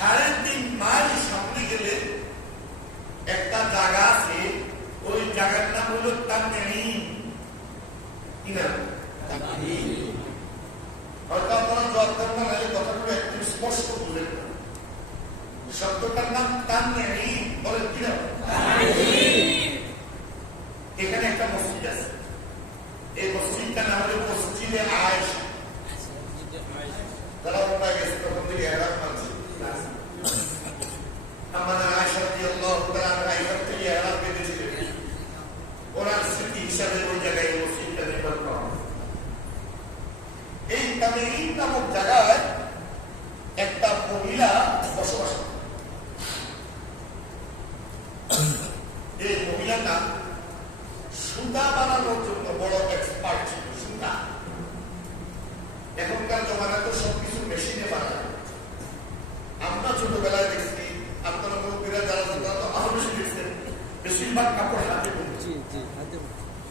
3.5 mile সামনে গেলে একটা জায়গা আছে, ওই জায়গার নাম হলো তানঈম। কি নাম? তানঈম। হয়তো আপনারা জবাব না হলে কথাগুলো একটু স্পষ্ট বলে শব্দটার নাম তানঈম। বলেন কি নাম? তানঈম। এখানে একটা মসজিদ আছে, এই মসজিদটার নাম হলো মসজিদে আয়েশা। যারা ওটা গেছে তখন থেকে এরাক মানছে আমাদের আয়েশা রাদিয়াল্লাহু তাআলা আনহা এখান থেকে এরাক বেঁধেছিলেন, ওনার স্মৃতি হিসাবে ওই জায়গায় মসজিদটা নির্মাণ করা। এই তানঈম নামক জায়গায় একটা মহিলা বসবাস করে। এই মহিলাটা সুতা বানানোর জন্য বড় এক্সপার্ট ছিল। সুতা এখনকার জমানায় তো সবকিছু মেশিনে বানায়। আমরা ছোটবেলায় দেখছি, আপনারা মুরব্বীরা যারা তো আরো বেশি দেখছেন, বেশিরভাগ কাপড় হাতে বুনছে।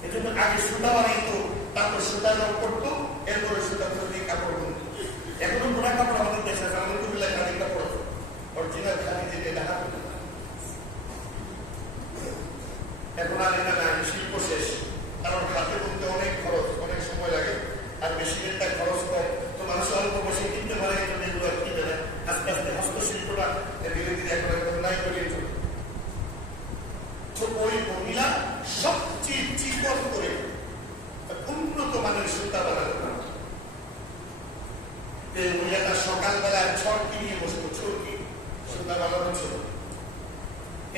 এই জন্য আগে সুতা বানাইতো, তারপর সুতা রং করতো, এরপরে সুতা দিয়ে কাপড় বুনতো। এখনো বোনা কাপড় আমাদের দেশে আছে, আমাদের কুমিল্লায় খাদি কাপড় আছে, অরিজিনাল খাদি যেটা দেখা হতো। এখন আর এটা নাই, শিল্প শেষ। কারণ হাতে বুনতে অনেক খরচ, অনেক সময় লাগে, আর মেশিনেরটা খরচ কম, তো মানুষ অল্প বসে কিনতে পারে, এগুলো আর কিনে নেয়। আস্তে আস্তে হস্তশিল্পটা ধীরে ধীরে এখন একদম নাই করে চলে। তো ওই মহিলা সবচেয়ে চিকন করে উন্নত মানের সুতা বানাতে পারে। এই মহিলাটা সকালবেলায় ছড়কি নিয়ে বসে, ছড়কি সুতা বানানো ছিল।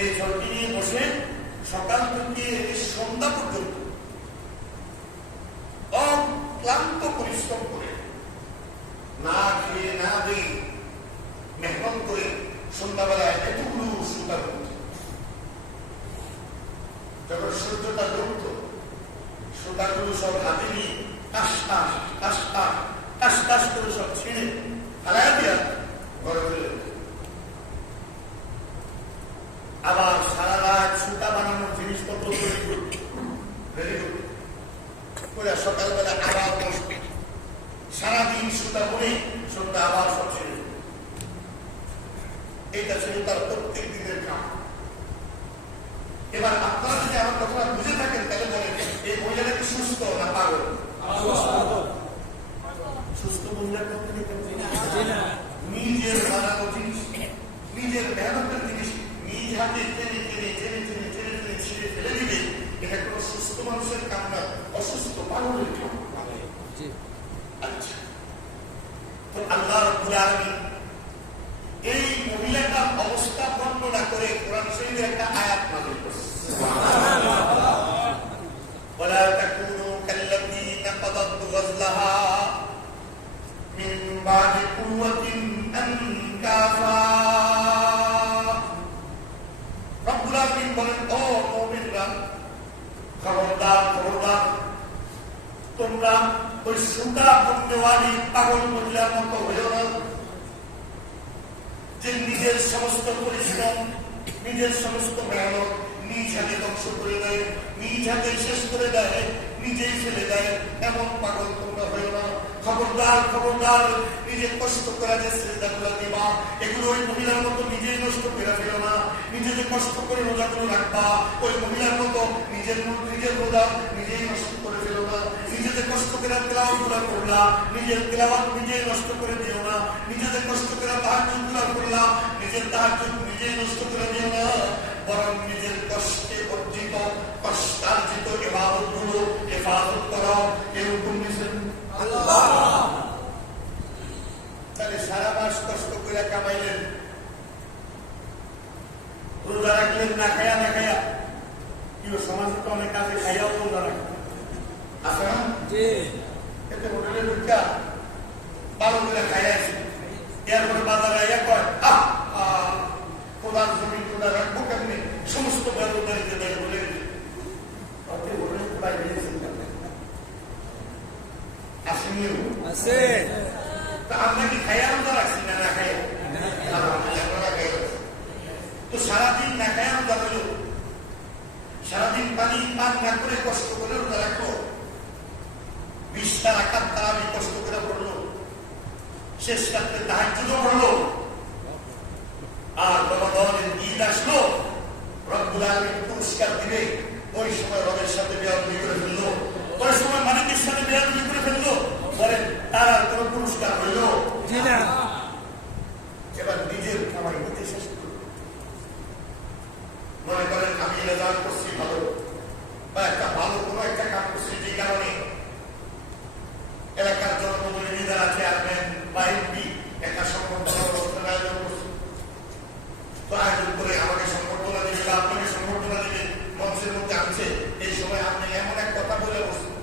এই ছড়কি নিয়ে বসে সকাল থেকে সন্ধ্যা পর্যন্ত অক্লান্ত পরিশ্রম করে, না খেয়ে না দিয়ে মেহনত করে সন্ধ্যাবেলায় এতগুলো সুতা করত। যখন সূর্যটা ডুবত, সুতাগুলো সব হাতে নিয়ে টাস টাস টাস টাস টাস টাস করে সব ছিঁড়ে হারায় দিয়া ঘরে ফেলে। আবার সারা রাত সুতা বানানোর জিনিসপত্র তৈরি করত, রেডি করে সকালবেলা আবার বসবে, সারাদিন সুতা বনে সন্ধ্যা আবার সব ছেড়ে। এইটা ছিল তার প্রত্যেক দিনের কাম। এবার আপনারা যদি আমার কথা বুঝে থাকেন তাহলে বলেন, এই মহিলাটা কি সুস্থ না পাগল? সুস্থ মহিলার করতে নিজের বানানো জিনিস, নিজের মেহনতের জিনিস নিজ হাতে টেনে টেনে টেনে টেনে টেনে টেনে ছিঁড়ে ফেলে দিবে, এটা কোনো সুস্থ মানুষের কাম না, অসুস্থ পাগলের কাম। আচ্ছা, তো আল্লাহ রাব্বুল আলামিন এই মহিলাটার অবস্থা বর্ণনা করে কোরআন শরীফের একটা আয়াত নাযিল করেছেন, সুবহানাল্লাহ। ওয়ালা তাকুনু কাল্লাতী নাকাদাত গাজলাহা মিন বাদি কুওয়াতিন আনকাফা। রব্বুল আলামিন বলেন, ও মুমিনরা, খবরদার খবরদার, তোমরা ওই সুতা বুননেওয়ালি পাগল মহিলার মতো হয়েও না, যে নিজের সমস্ত পরিশ্রম, নিজের সমস্ত মেহনত নিজ হাতে ধ্বংস করে দেয়, নিজ হাতে শেষ করে দেয়, নিজেই ফেলে দেয়, এমন পাগল তোমরা হয়েও না। খবরদার খবরদার, নিজে কষ্ট করে যে সিজদাগুলো দিবা, এগুলো ওই মহিলার মতো নিজেই নষ্ট করে ফেলো না। নিজে যে কষ্ট করে রোজাগুলো রাখবা, ওই মহিলার মতো নিজের রোজা নিজেই নষ্ট করে ফেলো না। নিজে যে কষ্ট করে তেলাওয়াতগুলো করলা, নিজের তেলাওয়াত নিজেই নষ্ট করে দিও না। নিজে যে কষ্ট করে তাহাজ্জুদগুলো করলা, নিজের তাহাজ্জুদ নিজেই নষ্ট করে দিও না। বরং নিজের কষ্টে অর্জিত, কষ্টার্জিত ইবাদতগুলো হেফাজত করো, এরকম নিষেধ আল্লাহ। তাহলে সারা মাস কষ্ট করে কামাইলেন, রোজা রাখলেন না খায়া না খায়া, কেউ সমাজে তো অনেক আছে খাইয়াও রোজা রাখে আছে না? এতে হোটেলে ঢুকা ভালো করে খাইয়া আছে, এরপরে বাজারে আইয়া কয় প্রধান জমিন কোথা রাখবো কেমনি, সমস্ত ব্যবধারিতে দেয় বলে আসেনিও আছে। আমরা কি খাইয়া রোজা রাখছি না না খাইয়া? তো সারাদিন না খাইয়া রোজা হলো, সারাদিন পানি পান না করে কষ্ট করে রোজা রাখলো, 20টা রাকাত তারাবি কষ্ট করে পড়লো, শেষ রাত্রে তাহাজ্জুদও পড়লো, কামাই নিতে শেষ করবে। মনে করেন আমি রেজাল্ট করছি ভালো, বা একটা ভালো কোনো একটা কাজ করছি, যে কারণে এলাকার জনপ্রতিনিধি যারা চেয়ারম্যান বা এমপি একটা সংবর্ধনা অনুষ্ঠান আয়োজন করছে। তো আয়োজন করে আমাকে সংবর্ধনা দিবে বা আপনাকে সংবর্ধনা দিবে, মঞ্চের মধ্যে আনছে। এই সময় আপনি এমন এক কথা বলে বসছেন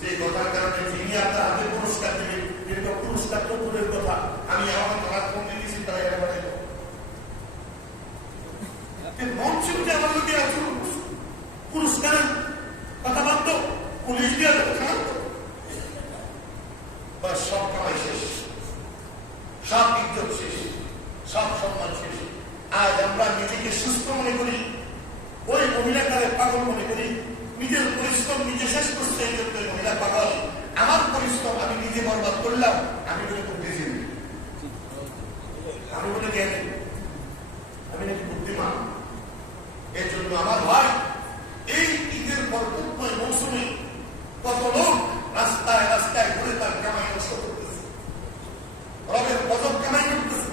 যে কথার কারণে যিনি আপনার হাতে পুরস্কার দিবেন, কিন্তু পুরস্কার তো দূরের কথা, আমি আমার হাত কমে দিয়েছি তাই একেবারে মঞ্চে উঠে আমার লোকে পুরস্কারের কথাবার্তা পুলিশ দিয়ে সব কামাই শেষ, সব ইজ্জত শেষ, সব সম্মান শেষ। আজ আমরা নিজেকে সুস্থ মনে করি, ওই মহিলাটারে পাগল মনে করি। নিজের পরিশ্রম নিজে শেষ করছে, এই জন্য মহিলা পাগল। আমার পরিশ্রম আমি নিজে বরবাদ করলাম, আমি বলে খুব বেশি, আমি বলে জ্ঞানী, আমি নাকি বুদ্ধিমান। এর জন্য আমার ভাই, এই ঈদের বরকতময় মৌসুমে কত লোক রাস্তায় রাস্তায় ঘুরে তার কামাই নষ্ট করতেছে, রবের গজব কামাই করতেছে,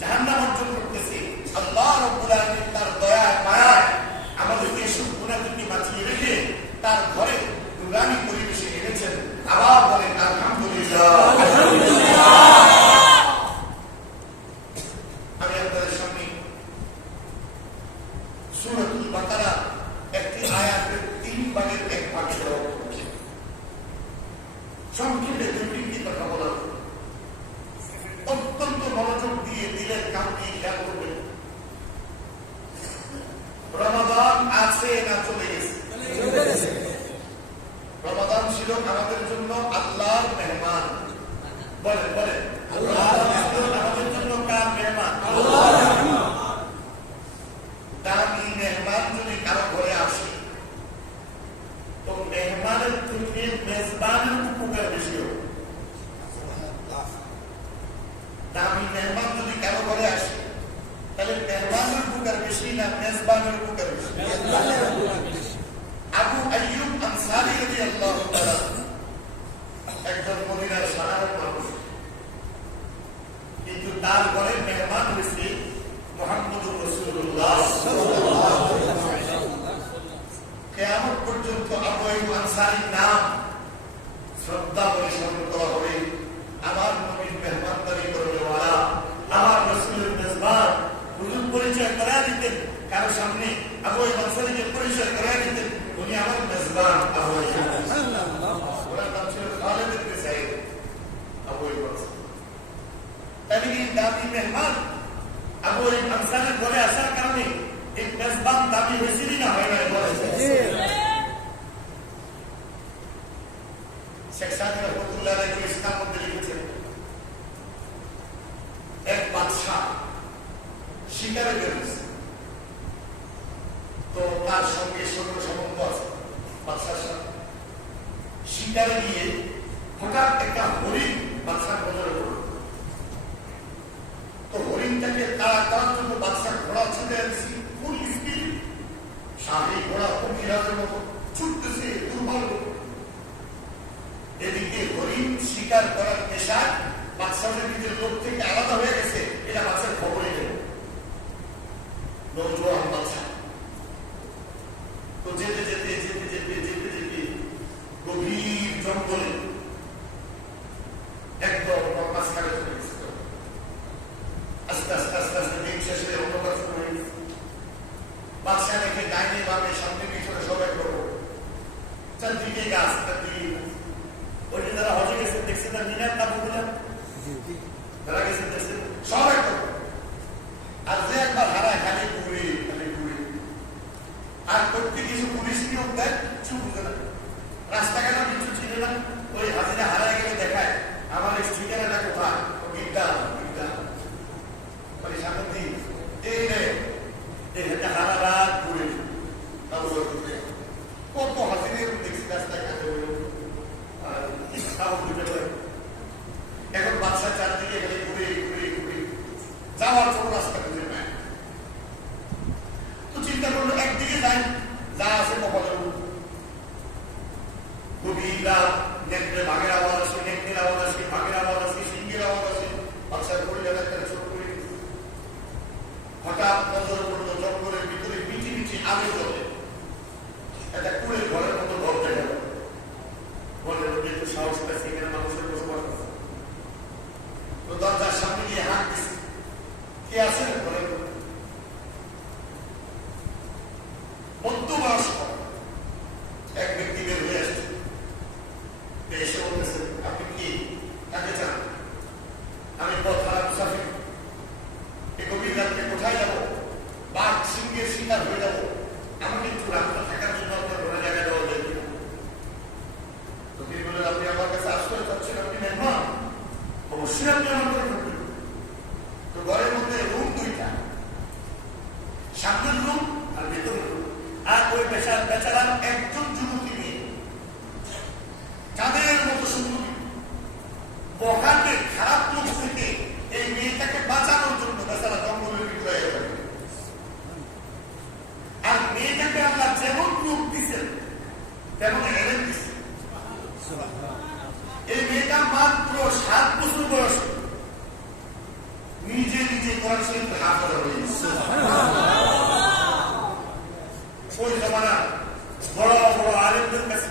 জাহান্নাম অর্জন করতেছে। আল্লাহ রাব্বুল আলামিন তার দয়ায় মায়ায় আমাদেরকে এসব গুনাহ থেকে বাঁচিয়ে রেখে তার ঘরে নুরানি পরিবেশে এনেছেন। আবার বলেন আলহামদুলিল্লাহ। আমি আপনাদের সামনে সূরাতুল বাকারা একটি আয়াতের 3 ভাগের 1 ভাগ সংক্ষেপে 2টি কথা বলা, অত্যন্ত মনোযোগ দিয়ে দিলের কাম দিয়ে খেয়াল করবেন। রমাদান আছে না চলে গেছে? রমাদান ছিল আমাদের জন্য আল্লাহর মেহমান। বলেন বলেন, আমাদের জন্য কার মেহমান? দামি মেহমান যদি কারো ঘরে আসে, তো মেহমানের থেকে মেজবানের উপকার বেশি হবে। দামি মেহমান যদি কারো ঘরে আসে, তাহলে মেহমানের উপকার বেশি না মেজবানের উপকার বেশি? আবু আইয়ুব আনসারী রাদিয়াল্লাহু তাআলা একজন মদিনার সাধারণ মানুষ, কিন্তু তার ঘরে মেহমান হয়েছে মুহাম্মদুর রাসূলুল্লাহ সাল্লাল্লাহু আলাইহি ওয়াসাল্লাম। কিয়ামত পর্যন্ত আবু আইয়ুব আনসারীর নাম শ্রদ্ধা করে স্মরণ করা হবে। আমার নবীর মেহমানদারি করনেওয়ালা, আমার রাসূলের মেজবান। হুজুর পরিচয় করায় দিতেন কারো সামনে, আবু আইয়ুব আনসারীকে পরিচয় করায় দিতেন, উনি আমার মেজবান আবু আইয়ুব। ওনার নাম ছিল খালিদ ইবনে যায়েদ। আবু আইয়ুব আনসারী তাহলে এই দামি মেহমান আবু আইয়ুব আনসারীর ঘরে আসার কারণে এই মেজবান দামি হয়েছিল না হয় নাই? শেখ সাদি রহমতুল্লাহ আলাইহি ইসলাম মধ্যে লিখেছেন, এক বাদশাহ শিকারে বেরিয়েছে, তো তার সঙ্গে সৈন্য সম্বন্ধ আছে বাদশার সাথে। শিকারে গিয়ে হঠাৎ একটা হরিণ বাদশার নজরে পড়ল। তো হরিণটাকে তাড়া করার জন্য বাদশা ঘোড়া ছুটে আসছে ফুল স্পিড, শাহী ঘোড়া পক্ষীরাজের মতো ছুটতেছে দুর্বল। এদিকে হরিণ শিকার করার পেশায় বাদশাহের নিজের লোক থেকে আলাদা হয়ে গেছে, এটা বাদশার খবরই নেই। নৌজওয়ান বাদশা তো যেতে যেতে যেতে যেতে যেতে যেতে গভীর জঙ্গলে একদম মাঝখানে চলে গেছে। আস্তে আস্তে আস্তে আস্তে দিন শেষে অন্ধকার শুরু হয়ে গেছে। বাদশা রেখে ডাইনে বামে সামনে পিছনে সবাই করবো, চারদিকে গাছ, চারদিকে ওই যে যারা হজে গেছে দেখছে তার মিনার তা বললাম, যারা গেছে দেখছে সবাই করবো। আর যে একবার হারায় খালি ঘুরে খালি ঘুরে, আর প্রত্যেক কিছু পুলিশ নিয়োগ দেয়, কিছু বুঝে না, রাস্তাঘাটে কিছু ছিল না। ওই হাজিরা হারায় গেলে দেখায় আমার এই ঠিকানাটা কোথায়, বিদ্যা বিদ্যা মানে সামনে দিন এই রে এটা হারা রাত ঘুরে কত হাজিরের দেখছি রাস্তায় কাটে। এখন বাদশা চারদিকে গেলে ঘুরে ঘুরে ঘুরে যাওয়ার কোনো রাস্তা খুঁজে পায়। তো চিন্তা করলো একদিকে যাই, যা আছে কপালে গভীর রাত, নেকড়ে বাঘের আওয়াজ আসে, নেকড়ের আওয়াজ আসে, বাঘের আওয়াজ আসে, সিংহের আওয়াজ আসে। বাদশার ঘুরে আগে চলে একটা কুড়ে ঘরের মতো ঘর দেখা যায়, ঘরের মধ্যে একটু সাহস পাইছে, এখানে মানুষের বসবাস আছে। তো দরজার সামনে গিয়ে হাঁক দিচ্ছে, কে আছে ঘরের মধ্যে? মধ্যবয়স্ক এক ব্যক্তি বের হয়ে আসছে, এসে বলতেছে, আপনি কি কাকে চান? আমি পথ হারা মুসাফির, এই গভীর রাত্রে কোথায় যাবো? বাঘ সিংহের শিকার হয়ে যাবো, আমাকে একটু রাস্তা থাকার জন্য আপনার ঘরে জায়গা দেওয়া যায় কিনা? তো তিনি বললেন, আপনি আমার কাছে আশ্রয় চাচ্ছেন, আপনি মেহমান, অবশ্যই আপনি আমার ঘরে ঢুকবেন। তো ঘরের মধ্যে রুম দুইটা, সামনের রুম আর ভেতরের রুম। আর ওই বেচারার একজন যুবতী মেয়ে, চাঁদের মতো সুন্দরী, বখাটে খারাপ লোক থেকে এই মেয়েটাকে বাঁচানোর জন্য বেচারা জঙ্গলের ভিতরে যাবে। আর মেয়েটাকে আমরা যেমন রূপ দিচ্ছেন তেমন এলেন দিচ্ছেন। এই মেয়েটা মাত্র 7 বছর বয়স, নিজে নিজে কোরআন শরীফ হাফেজ হয়ে গেছে। ওই জমানার বড় বড় আলেমদের কাছে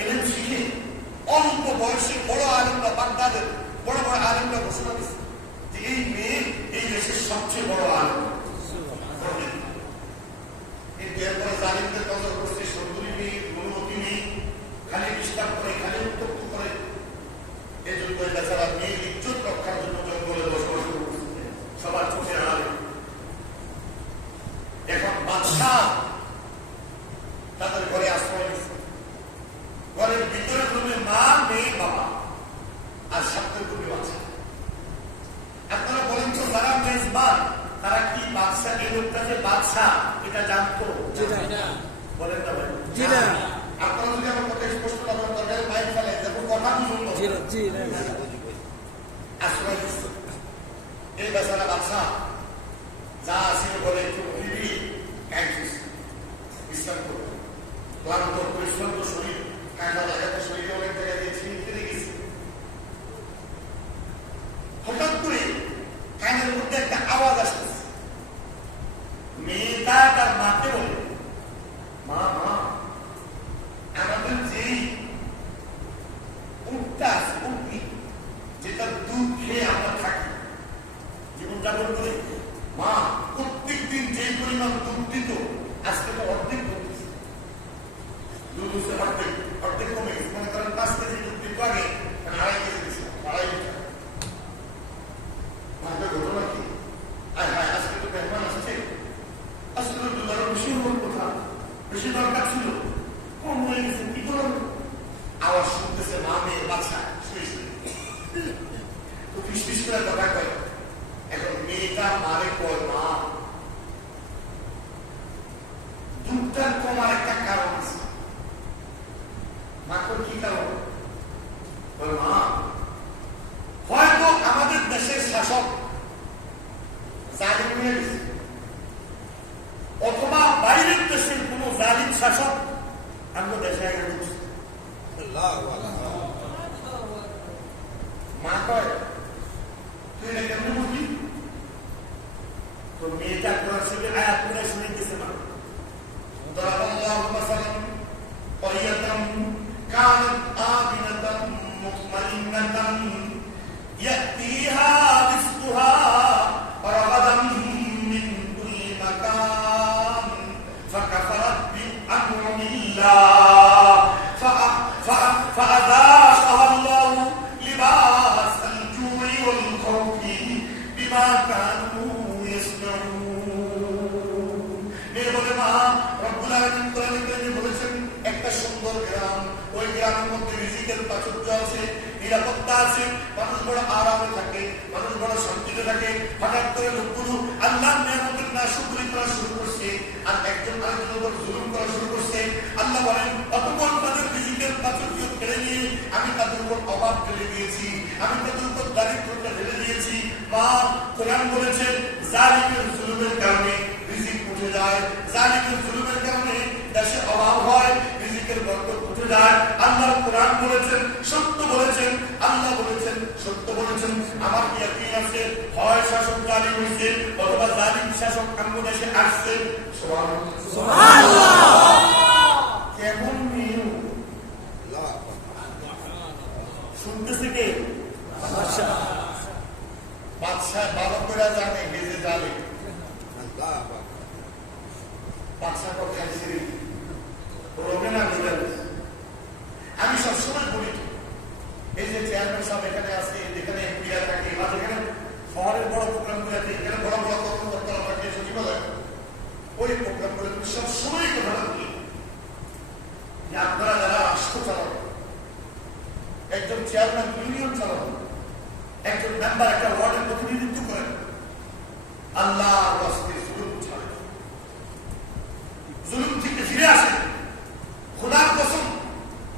এলেম শিখে অল্প বয়সে বড় আলেমরা, বাগদাদের বড় বড় আলেমরা ঘোষণা দিচ্ছে যে এই মেয়ে এই দেশের সবচেয়ে বড় আলেম। কিন্তু এরপরে জালিমদের নজর করছে, সুন্দরী মেয়ে, গুণবতী মেয়ে, খালি ডিস্টার্ব করে, খালি উত্তপ্ত করে। এই জন্য বেচারা মেয়ের ইজ্জত রক্ষার জন্য জঙ্গলে বসবাস করছে, সবার চোখে আড়ালে। এখন বাদশা তাদের ঘরে আশ্রয় দিচ্ছে। ঘরের ভিতরে রুমে মা, মেয়ে, বাবা আর সাথে রুমে বাচ্চা। আপনারা বলেন তো, যারা মেজবান তারা কি বাদশা, এই লোকটা যে বাদশা এটা জানতো? বলেন না ভাই? আপনারা যদি আমার কথা স্পষ্ট না করেন, তরকারি বাইরে ফেলে দেখুন, কথা বুঝুন। আশ্রয় দিচ্ছে এই বেচারা বাদশা, যা আছে বলে একটু বিশ্রাম করবে। ক্লান্ত পরিশ্রান্ত শরীর, কাঁটা লাগাতে শরীরে অনেক জায়গায় দিয়ে ছিঁড়ে গেছে। হঠাৎ করে কানের মধ্যে একটা আওয়াজ আসতেছে। মেয়েটা তার মাকে বলে, মা মা, আমাদের যেই উঠটা আছে, উঠনি যেটা দুধ খেয়ে আমরা থাকি, জীবনযাপন করে, মা প্রত্যেক দিন যে পরিমাণ দুধ দিত আজকে তো অর্ধেক কমেছে। দুধ হচ্ছে অর্ধেক, অর্ধেক কমে গেছে। মনে করেন 5 কেজি দুধ দিত আগে, 2.5 কেজি দিচ্ছে, 2.5 লিটার। মাকে ঘটনা কি? আয় হায়, আজকে তো মেহমান আসছে, আজকে তো দুধ আরো বেশি হওয়ার কথা, বেশি দরকার ছিল, কম হয়ে গেছে, কি করব? আওয়াজ শুনতেছে মা, মেয়ে, বাচ্চা শুয়ে শুয়ে, তো ফিস করে কথা কয়। এখন মেয়েটা মারে কয়, মা দুধটার কমার একটা কারণ আছে। মাকে কি কারণ? মা হয়তো আমাদের দেশের শাসক জালিম হয়ে গেছে, অথবা বাইরের দেশের কোন জালিম শাসক আমরা দেশে আগে ঢুকছি। মা কয়, তুই এটা কেমন বুঝলি? তো মেয়েটা কোরআন শরীফের আয়াত পড়ে শুনে দিতেছে না। ضرب الله مثلا قرية كانت آمنة مطمئنة يأتيها رزقها رغدا من كل مكان فكفرت بأنعم الله فأذاقها الله لباس الجوع والخوف بما كانوا يصنعون. বলেছেন একটা সুন্দর গ্রাম, ওই গ্রামের মধ্যে রিজিকের প্রাচুর্য আছে, নিরাপত্তা আছে, মানুষ বড় আরামে থাকে, মানুষ বড় শান্তিতে থাকে। হঠাৎ করে লোকগুলো আল্লাহর নিয়ামতের নাশকরি করা শুরু করছে, আর একজন আরেকজনের উপর জুলুম করা শুরু করছে। আল্লাহ বলেন, অতঃপর তাদের রিজিকের প্রাচুর্য কেড়ে নিয়ে আমি তাদের উপর অভাব ফেলে দিয়েছি, আমি তাদের উপর দারিদ্রতা ফেলে দিয়েছি। মা কোরআন বলেছেন, জালিমের জুলুমের কারণে রিজিক উঠে যায়, জালিমের জুলুমের কারণে দেশে অভাব হয়, রিজিক রিজিকের বরকত উঠে যায়। আল্লাহ কোরআন বলেছেন, সত্য বলেছেন, আল্লাহ বলেছেন, সত্য বলেছেন। আমার ইয়াকিন আছে, হয় শাসক জালিম হয়েছে অথবা জালিম শাসক আমাদের দেশে আসছে। সুবহানাল্লাহ। কেমন মেয়ে শুনতেছে কে? বাদশাহ ভালো করে জানে হেজে জালে বাদশাহ খাইছে রবে না নেবেন। আমি সবসময় বলি, এই যে চেয়ারম্যান সাহেব এখানে আছে, যেখানে এমপিরা থাকে বা যেখানে শহরের বড় প্রোগ্রাম গুলো থাকে, এখানে বড় বড় কর্মকর্তারা থাকে, সচিবালয়, ওই প্রোগ্রাম গুলো সবসময় কথা বলি যে আপনারা যারা রাষ্ট্র চালাবেন, একজন চেয়ারম্যান ইউনিয়ন চালাবেন, একজন মেম্বার একটা ওয়ার্ডের প্রতিনিধিত্ব করেন, আল্লাহ জুলুম ছাড়েন, জুলুম থেকে ফিরে আসেন। খোদার কসম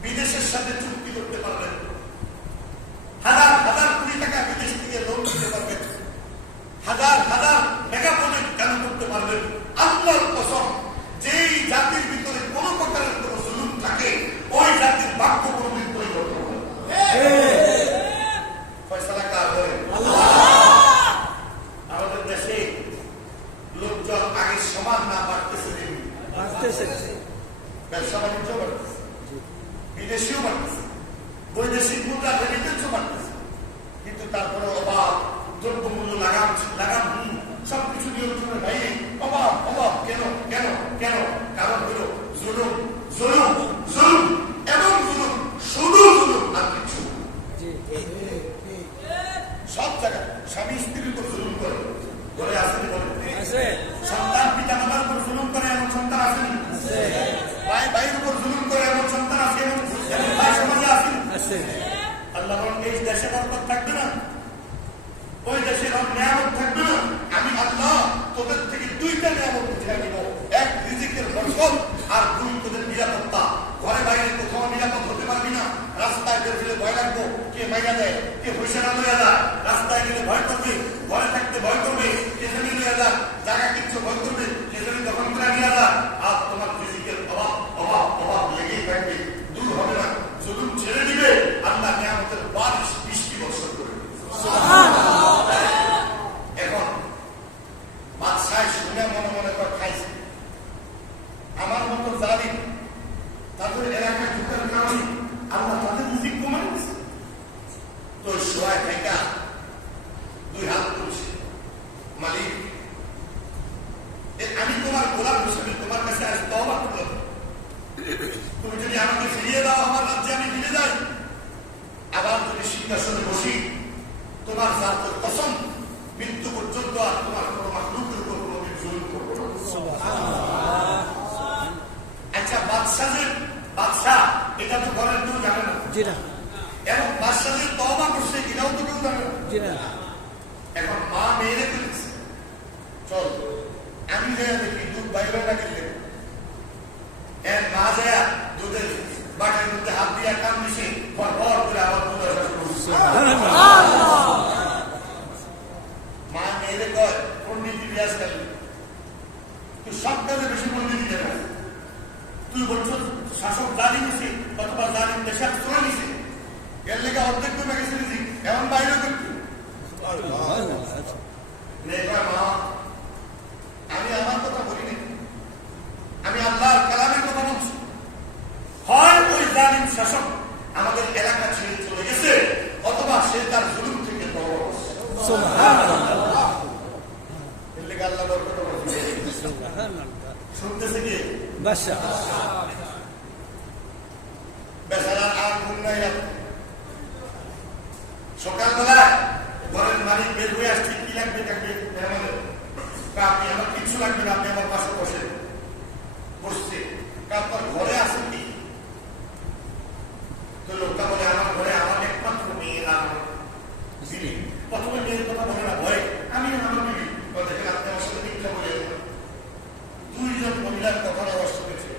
বিদেশের সাথে চুক্তি করতে পারবেন, হাজার হাজার কোটি টাকা বিদেশ থেকে লোন দিতে পারবেন, হাজার হাজার মেগা প্রজেক্ট চালু করতে পারবেন। আল্লাহর কসম, যেই জাতির ভিতরে কোন প্রকারের কোন জুলুম থাকে, ওই জাতির বাক্য কোনদিন পরিবর্তন হবে। ফয়সালা কার করে? আমাদের দেশে লোকজন আগে সমান না বাড়তেছে, ব্যবসা বাণিজ্য বাড়তেছে, বিদেশিও বাড়তেছে, বৈদেশিক মুদ্রা রেমিটেন্সও বাড়তেছে, কিন্তু তারপরে অভাব, দ্রব্যমূল্য লাগাম সবকিছু নিয়ন্ত্রণের বাইরে অভাব অভাব। কেন কেন কেন? কারণ হলো জুলুম, জুলুম, জুলুম এবং জুলুম, শুধু জুলুম আর কিছু। সব জায়গায় স্বামী স্ত্রীর উপর জুলুম করে, ঘরে আসেনি বলে, সন্তান পিতা মাতার উপর জুলুম করে এমন সন্তান আসেনি, ভাই ভাইয়ের উপর জুলুম করে এমন সন্তান আছে, এমন ভাই সমাজে আসেনি। আল্লাহ বলেন, এই দেশে বরকত থাকবে না, ওই দেশের নিয়ামত থাকবে না। আমি আল্লাহ তোদের থেকে দুইটা নিয়ামত উঠে নিব, এক রিজিকের বরকত আর দুই তোদের নিরাপত্তা। ঘরে বাইরে কোথাও নিরাপদ হতে পারবি না। রাস্তায় বের হলে ভয় লাগবো, কে মাইরা দেয়, কে পয়সা না লইয়া যায়। রাস্তায় গেলে ভয় করবে, ঘরে থাকতে ভয় করবে, কে জানি লইয়া যায়, জায়গা কিচ্ছু ভয় করবে, কে জানি দখল করে নিয়ে যায়। আর তোমার রিজিকের অভাব অভাব অভাব লেগেই থাকবে, দূর হবে না। জুলুম ছেড়ে দিবে, আল্লাহ নিয়ামতের বারিশ বৃষ্টি বর্ষণ করবে। এখন বাদশাহ শুনে মনে মনে করে খাইছে, আমার মতো জালিম তাদের এলাকায় ঢুকার কারণে আল্লাহ তাদের রিজিক কমে গেছে। তো সোয়াই থেকে দুই হাত তুলছে, মালিক আমি তোমার গোলাম হিসেবে তোমার কাছে আজ তওবা করলাম, তুমি যদি আমাকে ফিরিয়ে দাও, আমার রাজ্যে আমি ফিরে যাই, আবার যদি সিংহাসনে বসি, তোমার জাতের কসম মৃত্যু পর্যন্ত আর তোমার কোনো মাখলুকের উপর কোনোদিন জুলুম করবো না। আচ্ছা, বাদশাহ এটা তো ঘরের কেউ জানে না, এবং বাদশাহ যে তওবা করছে এটাও তো কেউ জানে না। এখন মা মেয়েরে ফেলেছে, চল আমি যাই দেখি দুধ বাইরে না গেলে, এর মা যায় দুধের বাটির মধ্যে হাত দিয়ে কান দিছে, ভর করে আবার দুধ আসা শুরু করছে। মা মেয়েরে কয়, পণ্ডিত রিয়াজ করবি, তুই সব কাজে বেশি পণ্ডিত দেবে, তুই বলছো শাসক জানি নিছে অথবা জালিম দেশে চলে নিছে, এর লেগে অর্ধেক কমে গেছে রিজিক, এমন বাইরে করছি। মা আমি আমার কথা বলিনি, আমি আল্লাহর কালামের কথা বলছি। হয় ওই জালিম শাসক আমাদের এলাকা ছেড়ে চলে গেছে, অথবা সে তার জুলুম থেকে শুনতেছে কি বেচারার আর ঘুম নাই। সকালবেলা ঘরের মালিক বের হয়ে আসছে, কি লাগবে থাকবে আপনি আমার কিচ্ছু লাগবে না, আপনি আমার পাশে বসে বসছে, আপনার ঘরে আসেন কি? তো লোকটা বলে, আমার ঘরে আমার একমাত্র মেয়ে আর বিবি। প্রথমে মেয়ের কথা বলে না, ভয় আমি আমার বিবি, দেখেন আপনি আমার সাথে মিথ্যা বলে দুইজন মহিলার কথার আওয়াজ শুনেছে।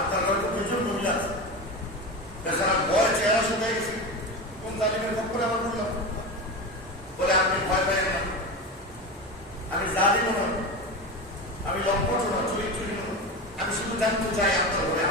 আপনার ঘরে দুইজন মহিলা আছে, বেচারা ভয় চেহারা শুকিয়ে গেছে, কোন জালিমের ভোগ করে আমার বললাম, বলে আপনি ভয় পাই না, আমি জালিম নয়, আমি লম্পট নয়, চরিত্রহীন নয়, আমি শুধু জানতে চাই আপনার ঘরে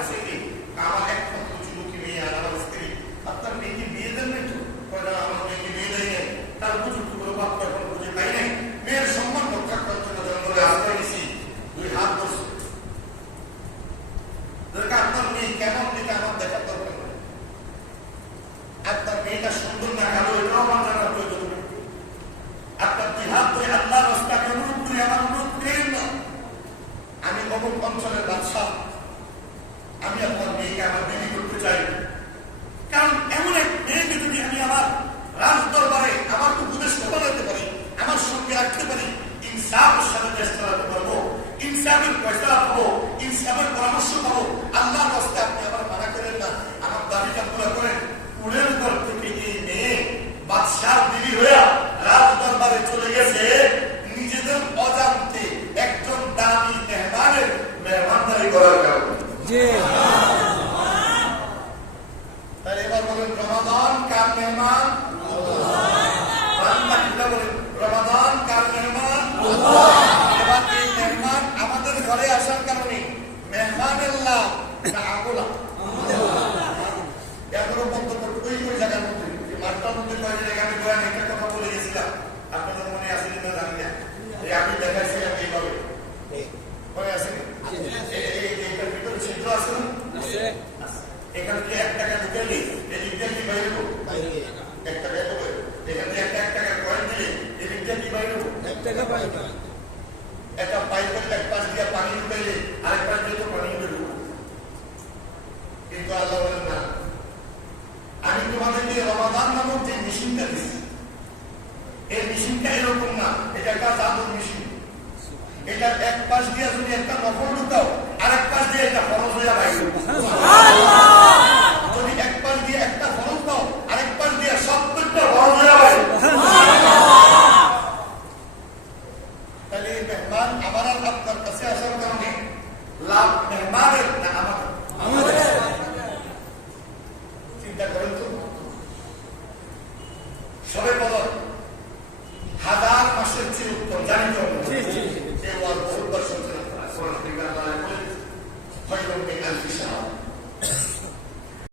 বলেন, রমাদান কার মেহমান? এবার এই মেহমান আমাদের ঘরে আসার কারণে মেহমানুল্লাহ না আগুলা এখনো পর্যন্ত ওই জায়গার মধ্যে মাঠটার মধ্যে কয়েক জায়গায় আমি বয়ান একটা কথা বলে গেছিলাম, আপনাদের মনে আছে কিনা জানি না। এই আমি দেখাইছিলাম এইভাবে, মনে আছে? এইটার ভিতরে ছিদ্র আছে না, এখান থেকে 1 টাকা ঢুকাইলে এদিক দিয়ে কি বাইরে 1 টাকা দেবো, এখান থেকে 1 টাকা কয়েন দিলে এদিক দিয়ে কি বাইরে 1 টাকা পাইবে। একটা পাইপের এক পাশ দিয়ে পানি ঢুকাইলে আরেক পাশ দিয়ে তো পানি বেরোবো, কিন্তু আল্লাহ বলেন না, আমি তোমাদেরকে রমাদান নামক যে মেশিনটা দিচ্ছি, এই মেশিনটা এরকম না, এটা একটা জাদুর মেশিন। এটা এক পাশ দিয়ে যদি একটা নকল ঢুকাও, আরেক পাশ দিয়ে একটা ফরজ হইয়া বাইরে, যদি এক পাশ দিয়ে একটা ফরজ দাও, আরেক পাশ দিয়ে 70টা ফরজ হইয়া বাইরে। তাহলে মেহমান আমার আপনার কাছে আসার কারণে লাভ মেহমানের